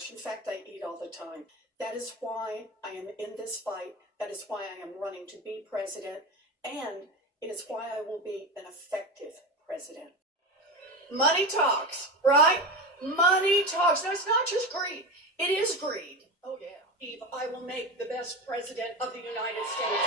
much. In fact, I eat all the time. That is why I am in this fight. That is why I am running to be president. And it is why I will be an effective president. Money talks, right? Money talks. No, it's not just greed. It is greed. Oh, yeah. Eve, I will make the best president of the United States.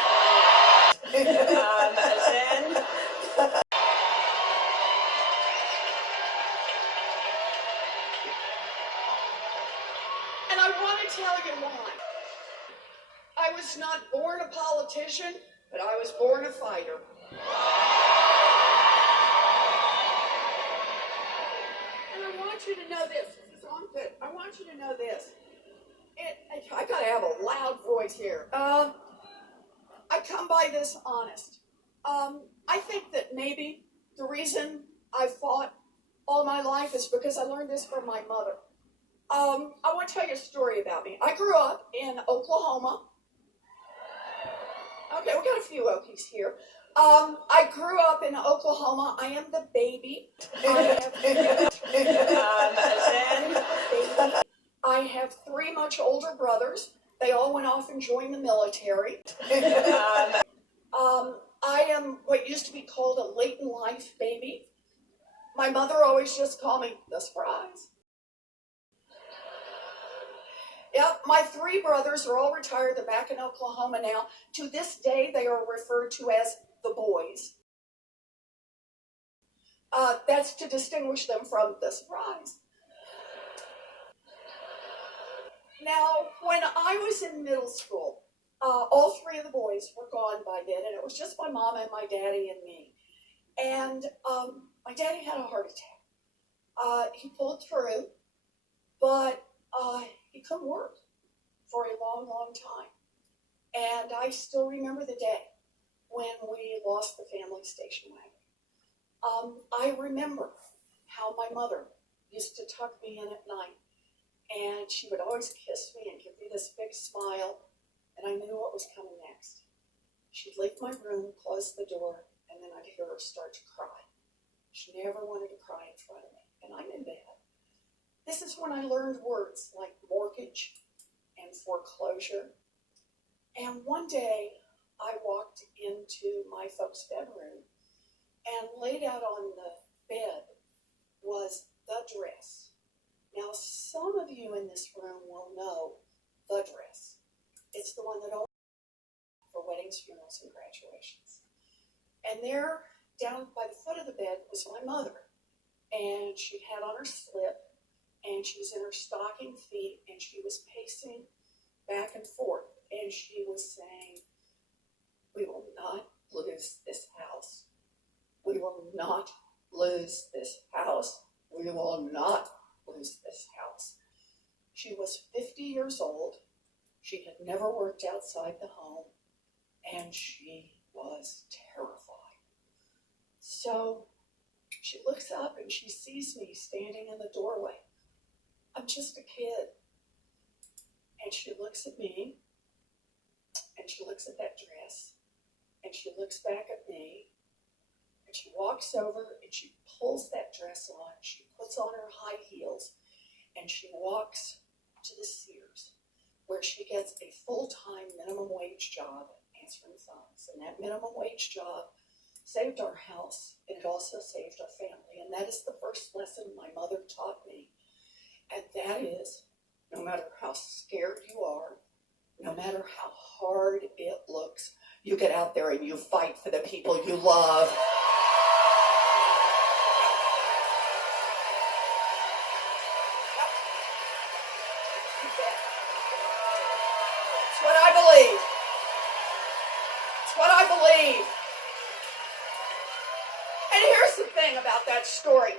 And I want to tell you why. I was not born a politician, but I was born a fighter. And I want you to know this. This is on good. I want you to know this. I gotta have a loud voice here. I come by this honest. I think that maybe the reason I fought all my life is because I learned this from my mother. I want to tell you a story about me. I grew up in Oklahoma. Okay, we got a few Okies here. I grew up in Oklahoma. I am the baby. I have 3 much older brothers. They all went off and joined the military. I am what used to be called a late in life baby. My mother always just called me the surprise. Yep, my 3 brothers are all retired. They're back in Oklahoma now. To this day, they are referred to as the boys. That's to distinguish them from the surprise. Now, when I was in middle school, all 3 of the boys were gone by then, and it was just my mom and my daddy and me. And my daddy had a heart attack. He pulled through, but he couldn't work for a long, long time. And I still remember the day when we lost the family station wagon. I remember how my mother used to tuck me in at night, and she would always kiss me and give me this big smile, and I knew what was coming next. She'd leave my room, close the door, and then I'd hear her start to cry. She never wanted to cry in front of me, and I knew that. This is when I learned words like mortgage and foreclosure. And one day I walked into my folks' bedroom, and laid out on the bed was the dress. Now, some of you in this room will know the dress. It's the one that only for weddings, funerals, and graduations. And there, down by the foot of the bed, was my mother. And she had on her slip, and she was in her stocking feet, and she was pacing back and forth, and she was saying, "We will not lose this house. We will not lose this house. We will not lose this house." She was 50 years old. She had never worked outside the home, and she was terrified. So she looks up and she sees me standing in the doorway. I'm just a kid. And she looks at me, and she looks at that dress, and she looks back at me, and she walks over and she pulls that dress on. She puts on her high heels, and she walks to the Sears, where she gets a full-time minimum wage job answering phones. And that minimum wage job saved our house, and it also saved our family. And that is the first lesson my mother taught me. And that is, no matter how scared you are, no matter how hard it looks, you get out there and you fight for the people you love. It's what I believe. It's what I believe. And here's the thing about that story.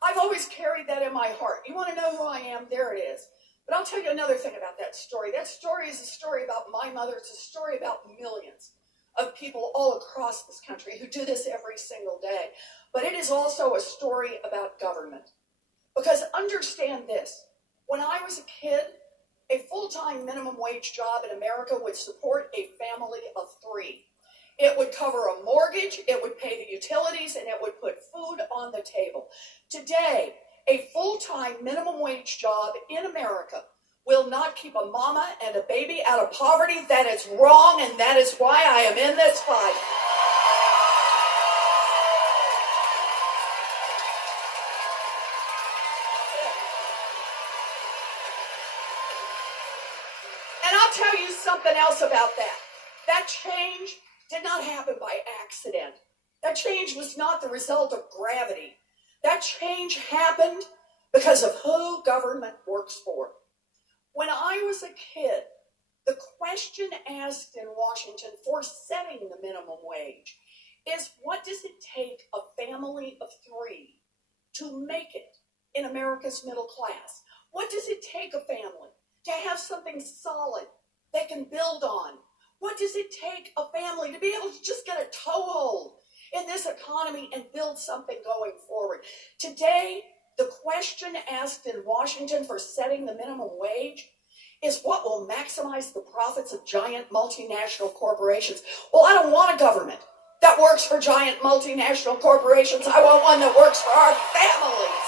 I've always carried that in my heart. You want to know who I am? There it is. But I'll tell you another thing about that story. That story is a story about my mother. It's a story about millions of people all across this country who do this every single day. But it is also a story about government. Because understand this, when I was a kid, a full-time minimum wage job in America would support a family of 3. It would cover a mortgage, it would pay the utilities, and it would put food on the table. Today, a full-time minimum wage job in America will not keep a mama and a baby out of poverty. That is wrong, and that is why I am in this fight. And I'll tell you something else about that. That change did not happen by accident. That change was not the result of gravity. That change happened because of who government works for. When I was a kid, the question asked in Washington for setting the minimum wage is, what does it take a family of three to make it in America's middle class? What does it take a family to have something solid they can build on? What does it take a family to be able to just get a toehold in this economy and build something going forward? Today, the question asked in Washington for setting the minimum wage is what will maximize the profits of giant multinational corporations. Well, I don't want a government that works for giant multinational corporations. I want one that works for our families.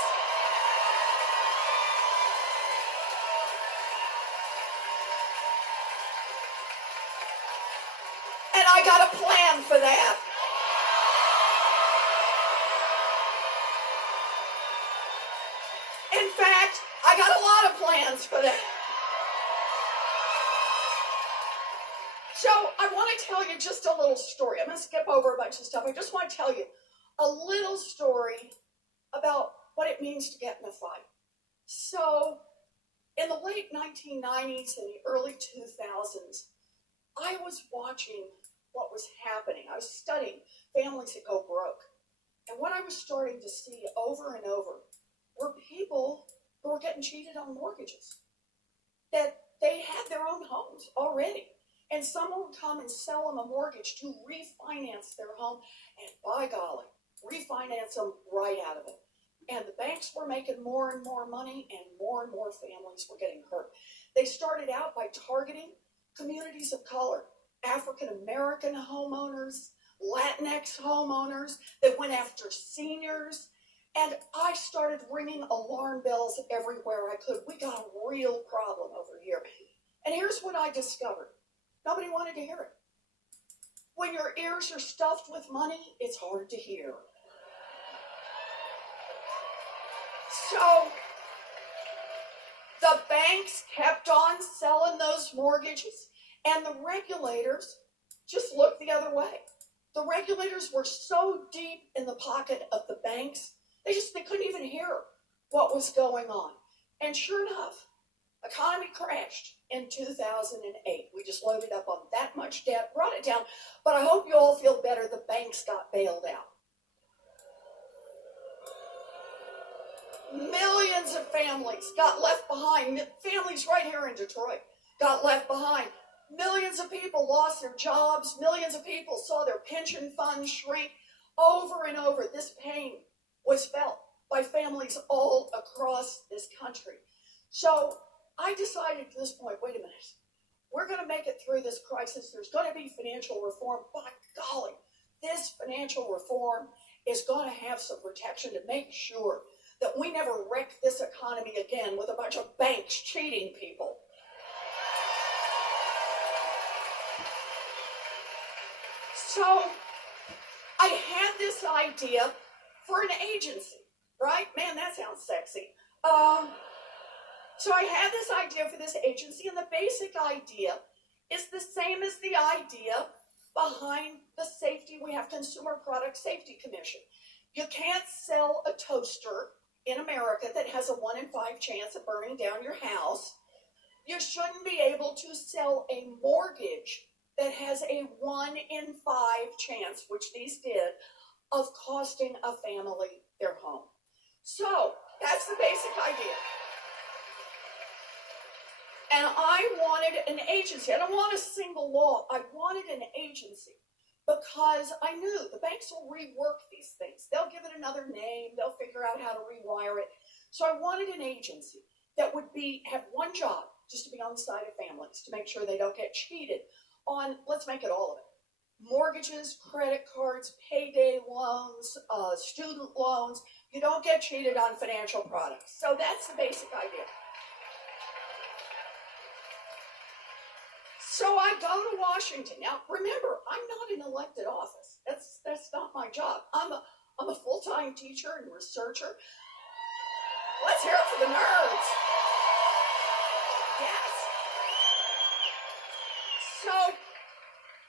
And I got a plan for that. In fact, I got a lot of plans for that. So I want to tell you just a little story. I'm going to skip over a bunch of stuff. I just want to tell you a little story about what it means to get in a fight. So in the late 1990s and the early 2000s, I was watching what was happening. I was studying families that go broke. And what I was starting to see over and over were people who were getting cheated on mortgages, that they had their own homes already. And someone would come and sell them a mortgage to refinance their home, and by golly, refinance them right out of it. And the banks were making more and more money, and more families were getting hurt. They started out by targeting communities of color, African American homeowners, Latinx homeowners. They went after seniors. And I started ringing alarm bells everywhere I could. We got a real problem over here. And here's what I discovered. Nobody wanted to hear it. When your ears are stuffed with money, it's hard to hear. So the banks kept on selling those mortgages, and the regulators just looked the other way. The regulators were so deep in the pocket of the banks, they couldn't even hear what was going on. And sure enough, economy crashed in 2008. We just loaded up on that much debt, brought it down, but I hope you all feel better. The banks got bailed out. Millions of families got left behind. Families right here in Detroit got left behind. Millions of people lost their jobs. Millions of people saw their pension funds shrink. Over and over, this pain was felt by families all across this country. So I decided at this point, wait a minute, we're going to make it through this crisis. There's going to be financial reform. By golly, this financial reform is going to have some protection to make sure that we never wreck this economy again with a bunch of banks cheating people. So I had this idea for an agency, right? Man, that sounds sexy. So I had this idea for this agency, and the basic idea is the same as the idea behind the safety. We have Consumer Product Safety Commission. You can't sell a toaster in America that has a 1 in 5 chance of burning down your house. You shouldn't be able to sell a mortgage that has a 1 in 5 chance, which these did, of costing a family their home. So that's the basic idea. And I wanted an agency. I don't want a single law. I wanted an agency because I knew the banks will rework these things. They'll give it another name. They'll figure out how to rewire it. So I wanted an agency that would have one job, just to be on the side of families, to make sure they don't get cheated on, let's make it all of it, mortgages, credit cards, payday loans, student loans. You don't get cheated on financial products. So that's the basic idea. So I go to Washington. Now, remember, I'm not in elected office. That's not my job. I'm a full-time teacher and researcher. Let's hear it for the nerds. Yes. So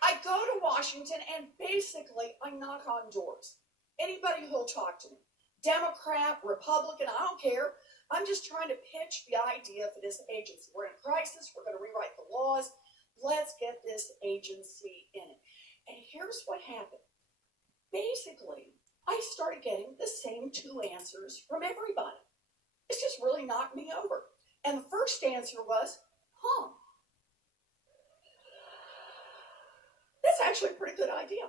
I go to Washington and basically I knock on doors. Anybody who'll talk to me. Democrat, Republican, I don't care. I'm just trying to pitch the idea for this agency. We're in a crisis. We're going to rewrite the laws. Let's get this agency in it. And here's what happened. Basically, I started getting the same two answers from everybody. It's just really knocked me over. And the first answer was, that's actually a pretty good idea.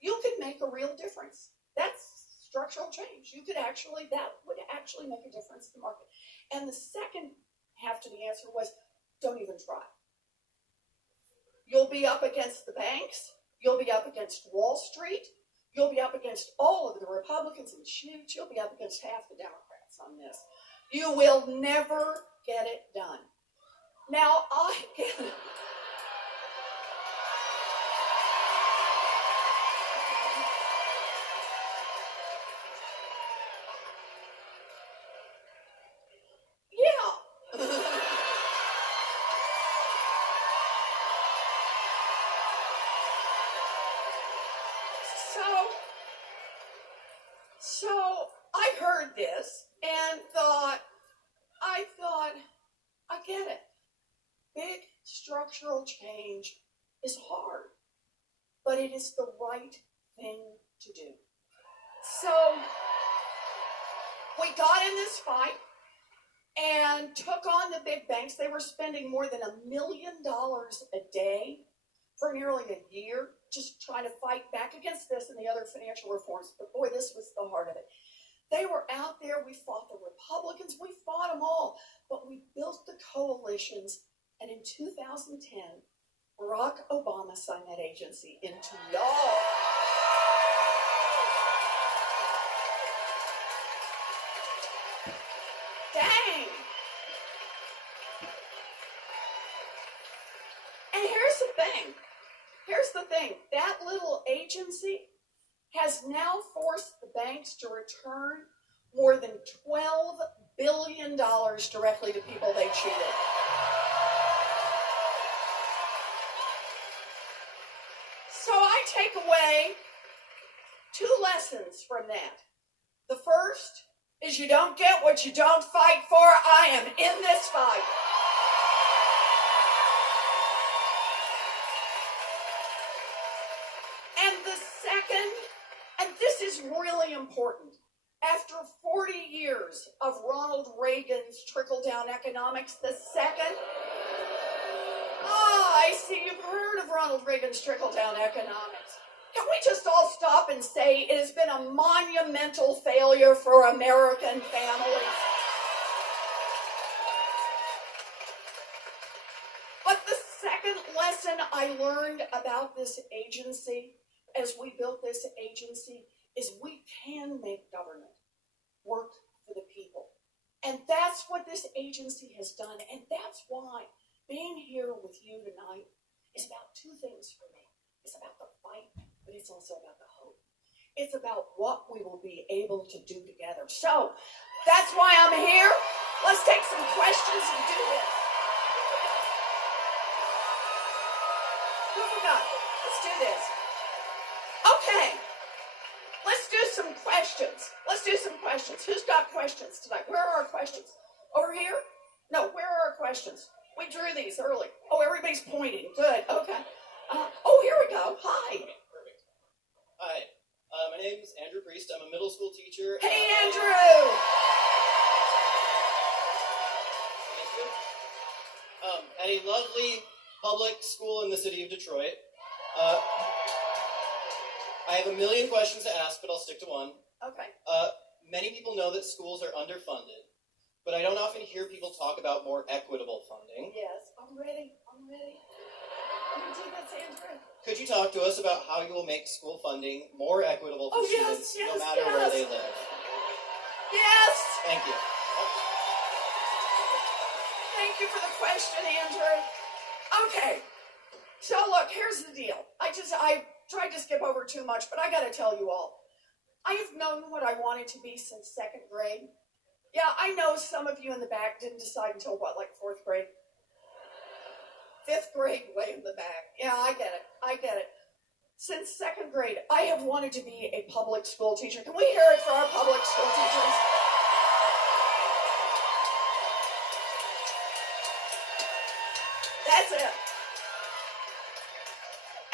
You could make a real difference. That's structural change. That would actually make a difference in the market. And the second half to the answer was, don't even try. You'll be up against the banks. You'll be up against Wall Street. You'll be up against all of the Republicans and shoot, you'll be up against half the Democrats on this. You will never get it done. Now, I get it. So I heard this and I thought, I get it. Big structural change is hard, but it is the right thing to do. So we got in this fight and took on the big banks. They were spending more than $1 million a day for nearly a year, just trying to fight back against this and the other financial reforms. But boy, this was the heart of it. They were out there. We fought the Republicans. We fought them all. But we built the coalitions. And in 2010, Barack Obama signed that agency into law. Dang. And here's the thing. That little agency has now forced the banks to return more than $12 billion directly to people they cheated. So I take away two lessons from that. The first is you don't get what you don't fight for. I am in this fight. And the second, and this is really important, after 40 years of Ronald Reagan's trickle-down economics, the second, I see you've heard of Ronald Reagan's trickle-down economics. Can we just all stop and say it has been a monumental failure for American families? But the second lesson I learned about this agency, as we built this agency, is we can make government work for the people. And that's what this agency has done. And that's why being here with you tonight is about two things for me. It's about the fight, but it's also about the hope. It's about what we will be able to do together. So that's why I'm here. Let's take some questions and do this. Who forgot? Let's do this. Okay. Let's do some questions. Who's got questions tonight? Where are our questions? Over here? No, where are our questions? We drew these early. Oh, everybody's pointing. Good. Okay. Here we go. Hi. Perfect. Hi. My name's Andrew Priest. I'm a middle school teacher. Hey, Andrew. At a lovely public school in the city of Detroit. I have a million questions to ask, but I'll stick to one. Okay. Many people know that schools are underfunded, but I don't often hear people talk about more equitable funding. Yes, I'm ready. Let me do this, Andrew. Could Could you talk to us about how you will make school funding more equitable for Oh, students yes, no matter where they live? Yes. Thank you. Thank you for the question, Andrew. Okay, so look, here's the deal. I tried to skip over too much, but I gotta tell you all, I have known what I wanted to be since second grade. Yeah, I know some of you in the back didn't decide until what, like fourth grade? Fifth grade, way in the back. Yeah, I get it. Since second grade, I have wanted to be a public school teacher. Can we hear it for our public school teachers? That's it.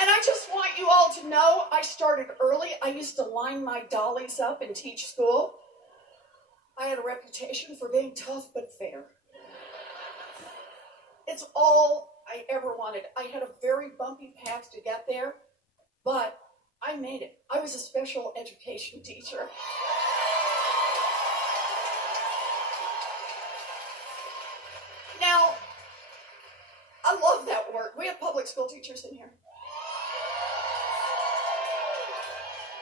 And I just want you all to know, I started early. I used to line my dollies up and teach school. I had a reputation for being tough but fair. It's all I ever wanted. I had a very bumpy path to get there, but I made it. I was a special education teacher. Now, I love that word. We have public school teachers in here.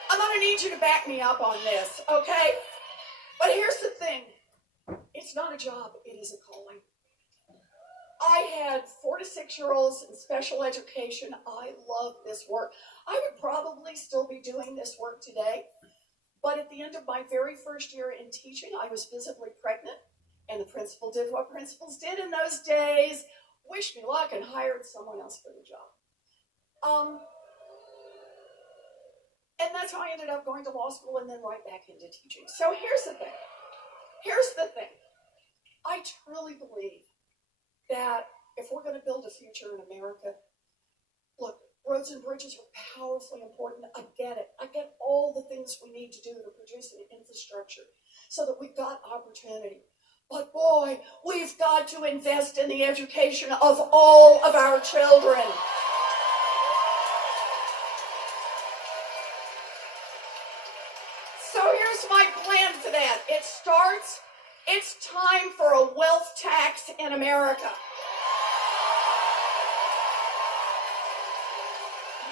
I'm going to need you to back me up on this, okay? But here's the thing. It's not a job, it is a calling. I had 4 to 6-year-olds in special education. I love this work. I would probably still be doing this work today, but at the end of my very first year in teaching, I was visibly pregnant, and the principal did what principals did in those days, wished me luck and hired someone else for the job. And that's how I ended up going to law school and then right back into teaching. So here's the thing. I truly believe that if we're going to build a future in America, look, roads and bridges are powerfully important. I get it. I get all the things we need to do to produce an infrastructure so that we've got opportunity. But boy, we've got to invest in the education of all of our children. So here's my plan for that. It's time for a wealth tax in America.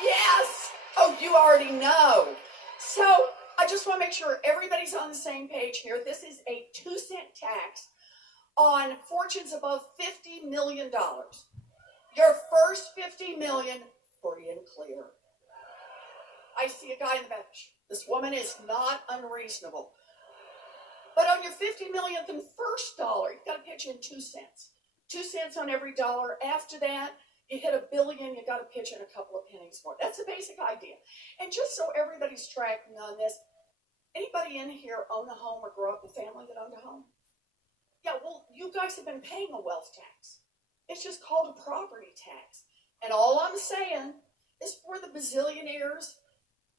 Yes! Oh, you already know. So I just want to make sure everybody's on the same page here. This is a 2-cent tax on fortunes above $50 million. Your first $50 million, free and clear. I see a guy in the back. This woman is not unreasonable. But on your 50 millionth and first dollar, you've got to pitch in 2 cents. 2 cents on every dollar. After that, you hit $1 billion, you got to pitch in a couple of pennies more. That's the basic idea. And just so everybody's tracking on this, anybody in here own a home or grow up in a family that owned a home? Yeah, well, you guys have been paying a wealth tax. It's just called a property tax. And all I'm saying is for the bazillionaires,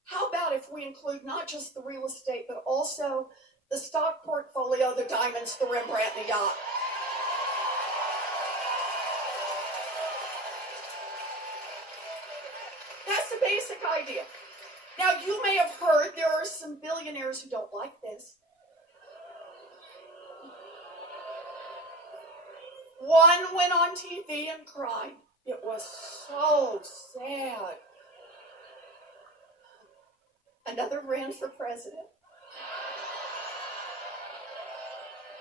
how about if we include not just the real estate, but also the stock portfolio, the diamonds, the Rembrandt, and the yacht? That's the basic idea. Now, you may have heard there are some billionaires who don't like this. One went on TV and cried. It was so sad. Another ran for president.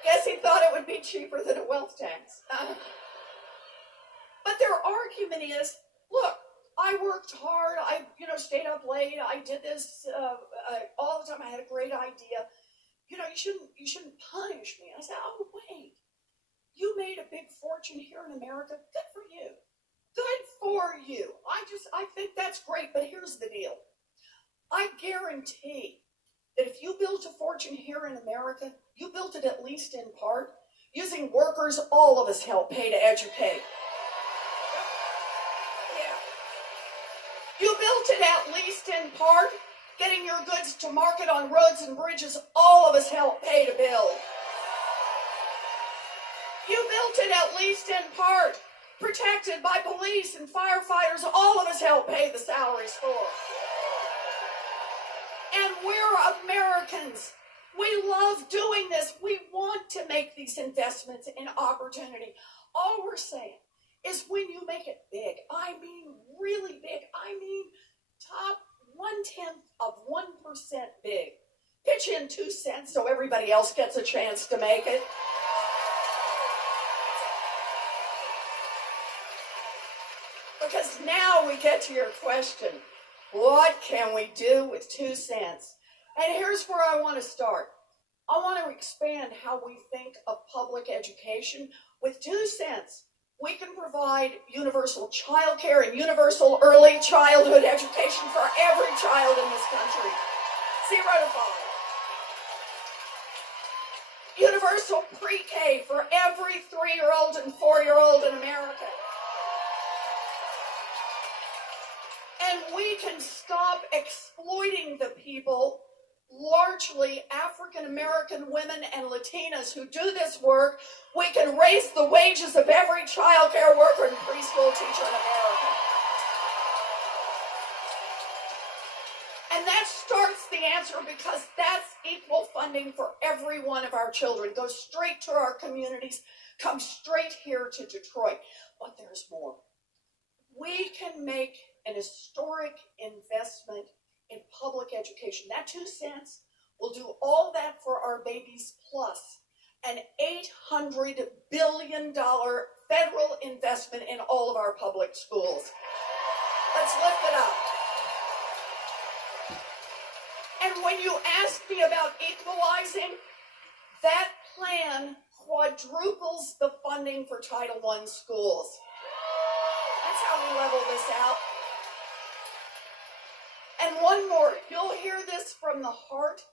Guess he thought it would be cheaper than a wealth tax. But their argument is, look, I worked hard, I stayed up late, I did this all the time, I had a great idea. You shouldn't punish me. I said, oh, wait, you made a big fortune here in America, good for you. Good for you. I think that's great, but here's the deal. I guarantee that if you built a fortune here in America, you built it at least in part using workers all of us help pay to educate. Yeah. You built it at least in part getting your goods to market on roads and bridges all of us help pay to build. You built it at least in part protected by police and firefighters all of us help pay the salaries for. And we're Americans. We love doing this. We want to make these investments in opportunity. All we're saying is when you make it big, I mean really big, I mean in 2 cents so everybody else gets a chance to make it? Because now we get to your question. What can we do with 2 cents? And here's where I want to start. I want to expand how we think of public education. With 2 cents, we can provide universal child care and universal early childhood education for every child in this country. 0 to 5. Universal pre-K for every 3-year-old and 4-year-old in America. And we can stop exploiting the people, largely African American women and Latinas who do this work. We can raise the wages of every child care worker and preschool teacher in America. And that starts the answer, because that's equal funding for every one of our children. Goes straight to our communities, comes straight here to Detroit. But there's more. We can make an historic investment in public education. That 2 cents will do all that for our babies, plus an $800 billion federal investment in all of our public schools. Let's lift it up. And when you ask me about equalizing, that plan quadruples the funding for Title I schools. That's how we level this out. And one more, you'll hear this from the heart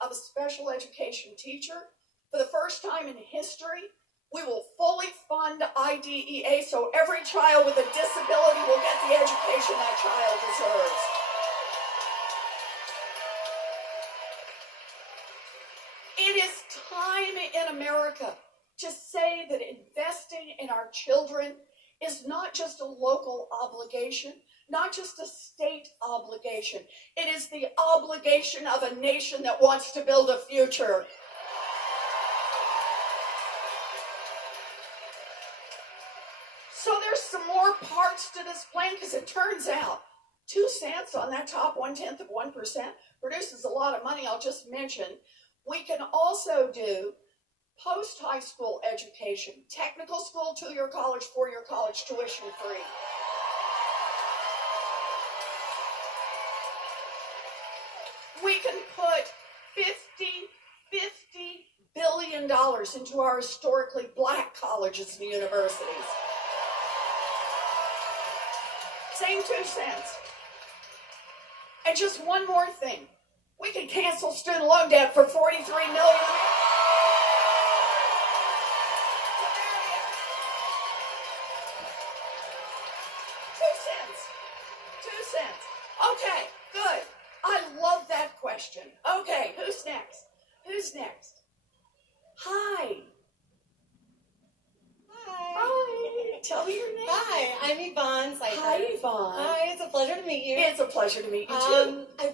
of a special education teacher. For the first time in history, we will fully fund IDEA so every child with a disability will get the education that child deserves. It is time in America to say that investing in our children is not just a local obligation, not just a state obligation. It is the obligation of a nation that wants to build a future. So there's some more parts to this plan, because it turns out 2 cents on that top 1/10 of 1% produces a lot of money. I'll just mention, we can also do post-high school education, technical school, 2-year college, 4-year college, tuition free. We can put $50 billion into our historically black colleges and universities. Same 2 cents. And just one more thing. We can cancel student loan debt for $43 million. Okay, good. I love that question. Okay, who's next? Who's next? Hi. Hi. Tell me your name. Hi, I'm Yvonne Seifert. Hi, Yvonne. Hi, it's a pleasure to meet you. It's a pleasure to meet you too. I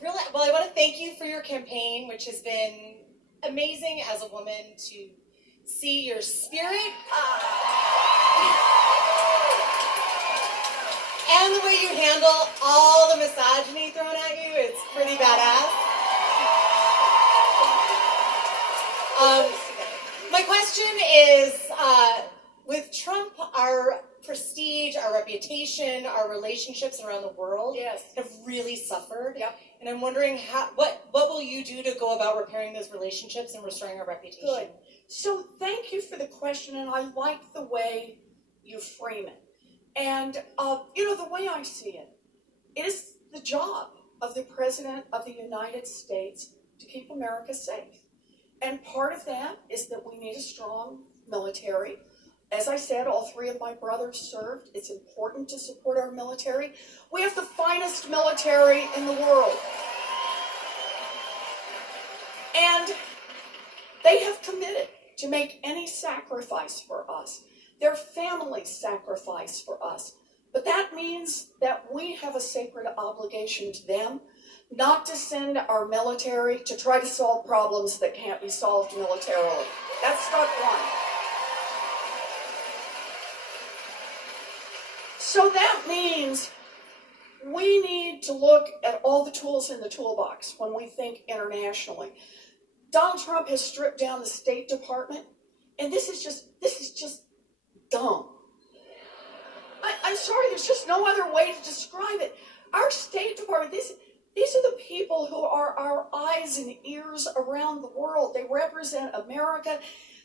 want to thank you for your campaign, which has been amazing as a woman to see your spirit. And the way you handle all the misogyny thrown at you, it's pretty badass. My question is, with Trump, our prestige, our reputation, our relationships around the world have really suffered. Yep. And I'm wondering, what will you do to go about repairing those relationships and restoring our reputation? Good. So thank you for the question, and I like the way you frame it. And, the way I see it, it is the job of the President of the United States to keep America safe. And part of that is that we need a strong military. As I said, all 3 of my brothers served. It's important to support our military. We have the finest military in the world. And they have committed to make any sacrifice for us. Their families sacrifice for us. But that means that we have a sacred obligation to them not to send our military to try to solve problems that can't be solved militarily. That's step 1. So that means we need to look at all the tools in the toolbox when we think internationally. Donald Trump has stripped down the State Department, and this is just dumb. I'm sorry, there's just no other way to describe it. Our State Department, these are the people who are our eyes and ears around the world. They represent America.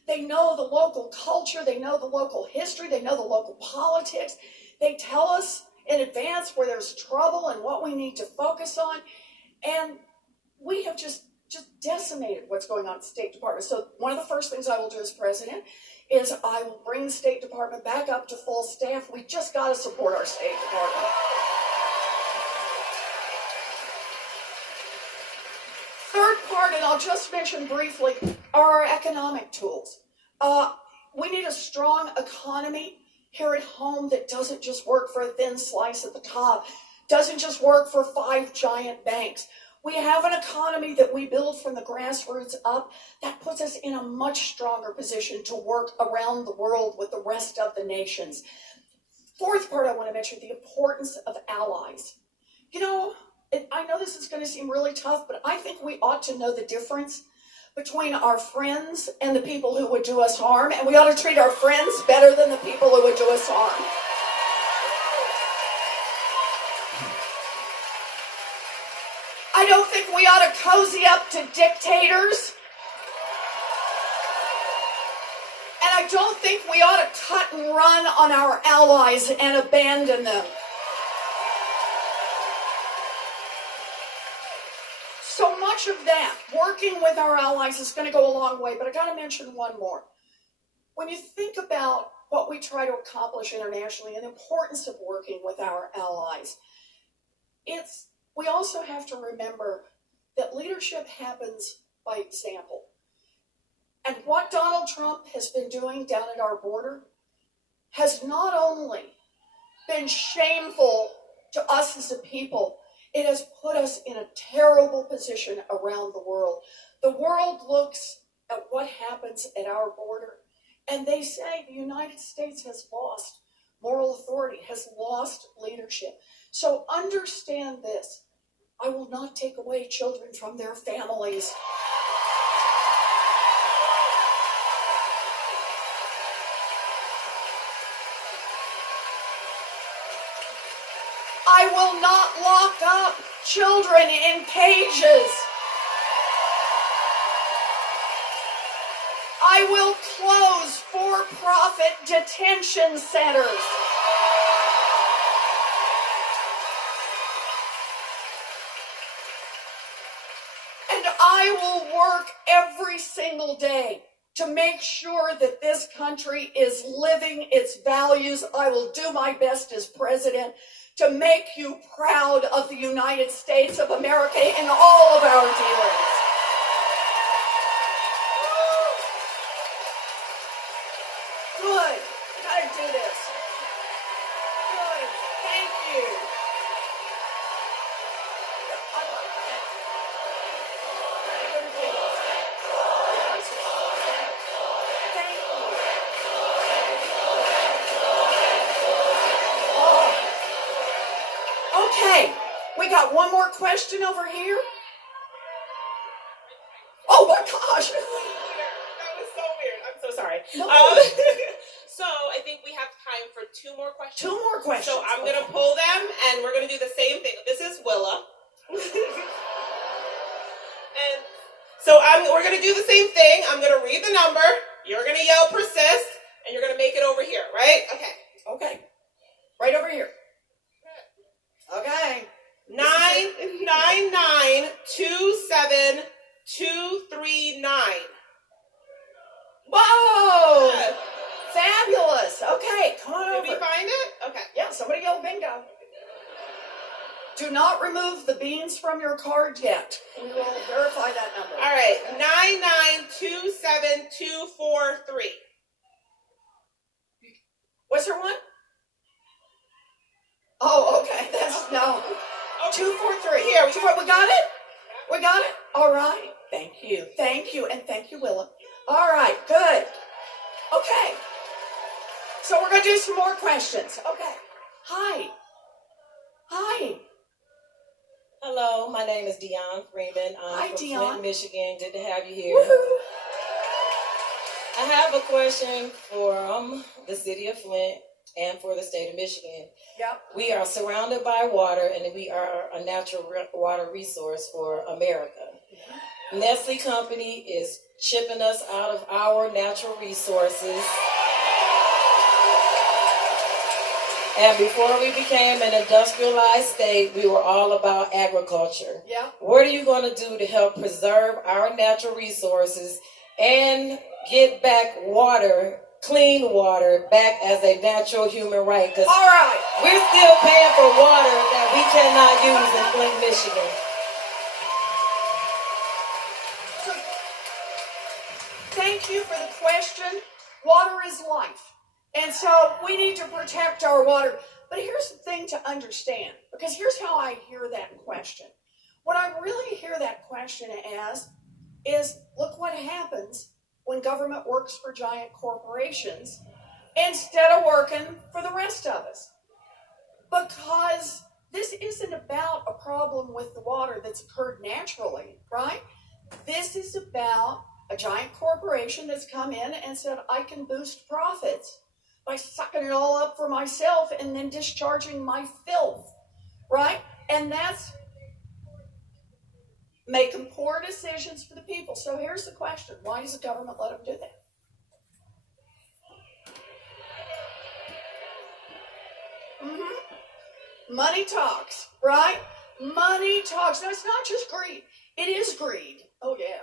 They know the local culture. They know the local history. They know the local politics. They tell us in advance where there's trouble and what we need to focus on. And we have just decimated what's going on at the State Department. So one of the first things I will do as president is I will bring the State Department back up to full staff. We just got to support our State Department. Third part, and I'll just mention briefly, are our economic tools. We need a strong economy here at home that doesn't just work for a thin slice at the top, doesn't just work for 5 giant banks. We have an economy that we build from the grassroots up that puts us in a much stronger position to work around the world with the rest of the nations. Fourth part, I want to mention the importance of allies. You know, I know this is going to seem really tough, but I think we ought to know the difference between our friends and the people who would do us harm, and we ought to treat our friends better than the people who would do us harm. I don't think we ought to cozy up to dictators. And I don't think we ought to cut and run on our allies and abandon them. So much of that, working with our allies, is going to go a long way, but I got to mention one more. When you think about what we try to accomplish internationally and the importance of working with our allies, we also have to remember that leadership happens by example. And what Donald Trump has been doing down at our border has not only been shameful to us as a people, it has put us in a terrible position around the world. The world looks at what happens at our border, and they say the United States has lost moral authority, has lost leadership. So understand this. I will not take away children from their families. I will not lock up children in cages. I will close for-profit detention centers. And I will work every single day to make sure that this country is living its values. I will do my best as president to make you proud of the United States of America in all of our dealings. Good. Gotta do this. Good. Thank you. I like that. Thank you. Okay, we got one more question over here. Oh my gosh. That was so weird. I'm so sorry. No. So I think we have time for 2 more questions. 2 more questions. So I'm going to pull them, and we're going to do the same thing. This is Willa. And so we're going to do the same thing. I'm going to read the number. You're going to yell persist, and you're going to make it over here, right? Okay. Okay. Right over here. Okay. 999272239. Whoa! Yeah. Fabulous. Okay, come on Did over. we find it? Okay. Yeah, somebody yell bingo. Do not remove the beans from your card yet. We will verify that number. All right. 9927243. Was there one? Oh, okay. That's no. Okay. 243. Here, we 243. We got it? We got it? All right. Thank you. Thank you. And thank you, Willa. All right. Good. Okay. So we're going to do some more questions. Okay. Hi. Hi. Hello, my name is Dion Freeman. I'm Hi, from Dion. Flint, Michigan. Good to have you here. Woohoo! I have a question for the city of Flint and for the state of Michigan. Yep. We are surrounded by water, and we are a natural water resource for America. Nestle Company is chipping us out of our natural resources. And before we became an industrialized state, we were all about agriculture. Yep. What are you going to do to help preserve our natural resources and get back water, clean water, back as a natural human right? Because All right. we're still paying for water that we cannot use in Flint, Michigan. So, thank you for the question. Water is life. And so we need to protect our water. But here's the thing to understand, because here's how I hear that question. What I really hear that question as is, look what happens when government works for giant corporations instead of working for the rest of us. Because this isn't about a problem with the water that's occurred naturally, right? This is about a giant corporation that's come in and said, I can boost profits by sucking it all up for myself and then discharging my filth, right? And that's making poor decisions for the people. So here's the question. Why does the government let them do that? Money talks, right? Money talks. No, it's not just greed. It is greed. Oh, yeah.